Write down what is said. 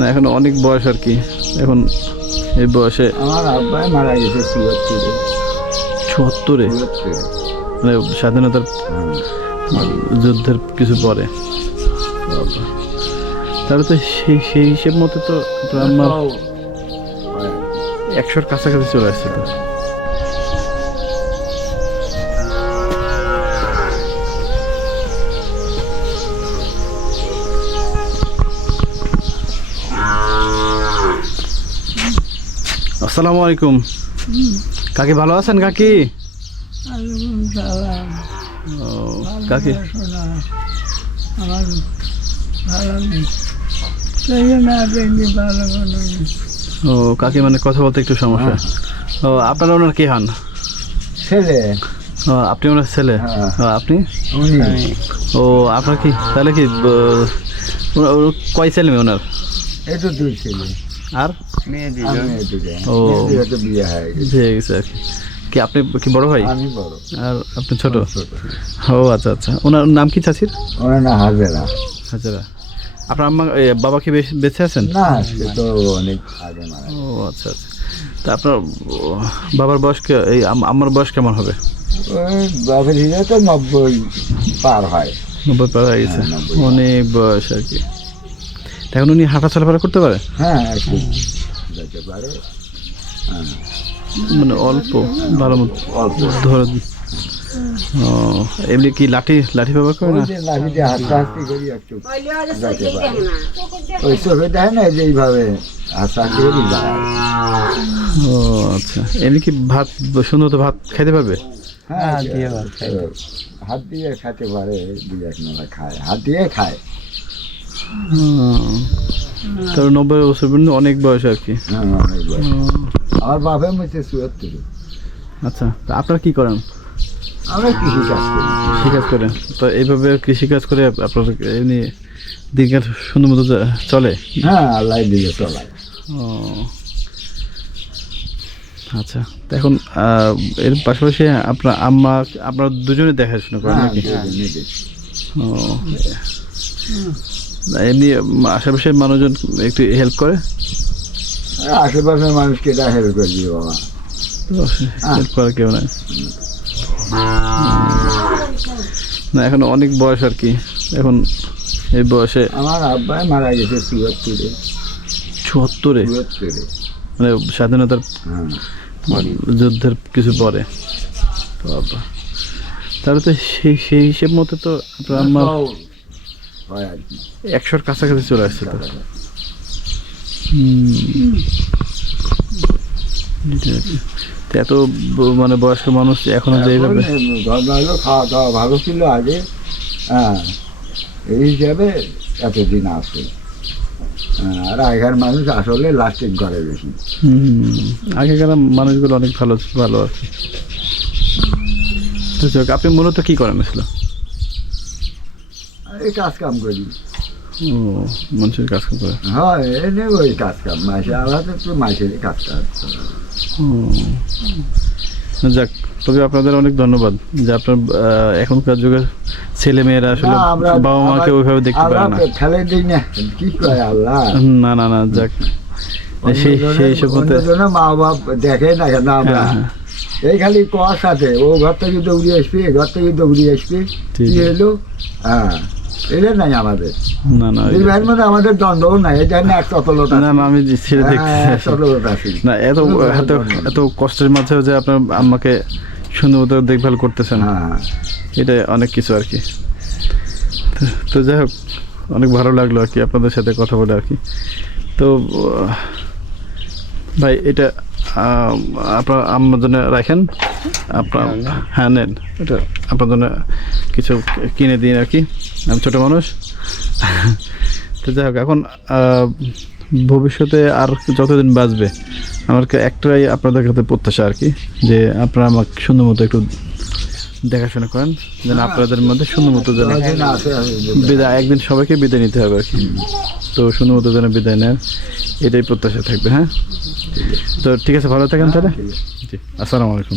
না এখন অনেক বয়স আর কি, এখন এই বয়সে আমার আব্বাই মারা গেছে 74-এ। 74-এ মানে স্বাধীনতার যুদ্ধের কিছু পরে। তাহলে তো সেই হিসেব মতো তো আমার 100-র কাছাকাছি চলে আসছে তো। আসসালামু আলাইকুম কাকি, ভালো আছেন কাকি? ও কাকি, আমার ভালো নেই, ও কাকি মানে কথা বলতে একটু সমস্যা। ও আপনারা ওনার কি হন? ছেলে। ও আপনি ওনার ছেলে? ও আপনি? ও আপনার কি তাহলে কি কয় ছেলে মেয়ে ওনার? এই তো 2 ছেলে আর মেয়ে দুটো। ও বিয়ে হয়ে গেছে। হয়ে গেছে আর কি। কি আপনি কি বড় ভাই? আমি বড় আর আপনি ছোট? ও আচ্ছা আচ্ছা। ওনার নাম কি চাচির? ওনার না হাজেরা। হাজারা। আপনার আম্মা বাবা কি বেঁচে আছেন? না, সে তো অনেক আগে মারা গেছে। ও আচ্ছা আচ্ছা। তা আপনার বাবার বয়স এই আমার বয়স কেমন হবে? ওই বাপের হিসেবে তো 90 পার হয়। 90 পার হয়ে গেছে। 90 অনেক বয়স আর কি। এখন উনি হাঁটা চলাফেরা করতে পারে? হ্যাঁ, একটু যেতে পারে। মানে অল্প ভালো মতো অল্প ধরে। ও এমনি কি লাঠি ব্যবহার করে না? ওই যে লাঠিতে হাসতে করি একটু যেতে পারে। ওই চোখে দেয় না যে এইভাবে হাসতে করি যায়। ও আচ্ছা। এমনি কি ভাত সুন্দর তো ভাত খাইতে পারবে? হ্যাঁ, হাত দিয়ে খেতে পারে। 2-1 নালা খায়, হাত দিয়ে খায়। তবে 90 বছর পর্যন্ত অনেক বয়স আর কি। হ্যাঁ, অনেক বয়স। আমার বাপের মধ্যে 74। আচ্ছা, তা আপনারা কি করেন? আমরা কৃষি কাজ করি। কৃষিকাজ করেন? তো এইভাবে কৃষিকাজ করে আপনার এমনি দিনকাল সুন্দর মতো চলে? হ্যাঁ, আল্লাহ দিয়ে চলায়। ও আচ্ছা। তো এখন এর পাশাপাশি আপনার আম্মা আপনারা দুজনে দেখাশোনা করেন নাকি? ও এমনি আশেপাশের মানুষজন একটু হেল্প করে? আশেপাশের মানুষকে এটা হেল্প করে দিও বাবা। হেল্প করার কেউ নাই? না এখন অনেক বয়স আর কি, এখন এই বয়সে। আমার আব্বাই মারা গেছে 74-এ। 74-এ 74-এ মানে স্বাধীনতার যুদ্ধের কিছু পরে। বাবা, তাহলে তো সেই হিসেব মতো তো আপনার আম্মা হয় আর কি। 100-র কাছাকাছি চলে আসছে তো। তো এত মানে বয়স্ক মানুষ এখনো যেভাবে ঘটনা হলো, খাওয়া দাওয়া ভালো ছিল আগে। হ্যাঁ, এই হিসাবে এতদিন আছে। আর আগেকার মানুষ আসলে লাস্টিং করে বেশি। আগেকার মানুষগুলো অনেক ভালো ভালো আর কি। তো যাক, আপনি মূলত কি করেন আসলে? এই কাজ কাম করি। ও মানুষের কাজ করে? হ্যাঁ, এনে ওই কাজ কাম মাসে আলাদা তো মাসের কাজ কাজ। যাক, তবে আপনাদের অনেক ধন্যবাদ যে আপনার এখনকার যুগের ছেলে মেয়েরা আসলে বাবা মাকে ওইভাবে দেখতে পারে না। ফেলে দিই না, কি করে আল্লাহ। না না না, যাক সেই সব মা বাপ দেখে না কেন আমরা। এই খালি কর সাথে ও ঘর থেকে দৌড়িয়ে আসবে, ঘর থেকে দৌড়িয়ে আসবে, কি হলো। হ্যাঁ, এটা নাই আমাদের। না না, এই ভাইয়ের মধ্যে আমাদের দ্বন্দ্বও নাই। এটা না এক সফলতা। না না, আমি ছেড়ে দেখছি না। এত কষ্টের মাঝেও যে আপনার আম্মাকে সুন্দর মতো দেখভাল করতেছেন, এটা অনেক কিছু আর কি। তো যাই হোক, অনেক ভালো লাগলো আর কি আপনাদের সাথে কথা বলে আর কি। তো ভাই এটা আপনার আম্মার জন্য রাখেন, আপনার হ্যাঁ নেন, এটা আপনার জন্য কিছু কিনে দিন আর কি। আমি ছোটো মানুষ। তো যাই হোক, এখন ভবিষ্যতে আর যতদিন বাঁচবে আমার একটাই আপনাদের কাছে প্রত্যাশা আর কি, যে আপনারা আমাকে সুন্দর মতো একটু দেখাশোনা করেন, যেন আপনাদের মধ্যে সুন্দর মতো যেন বিদায়, একদিন সবাইকে বিদায় নিতে হবে আর কি। তো সুন্দর মতো যেন বিদায় নেন, এটাই প্রত্যাশা থাকবে। হ্যাঁ, তো ঠিক আছে, ভালো থাকেন তাহলে। জি, আসসালামু আলাইকুম।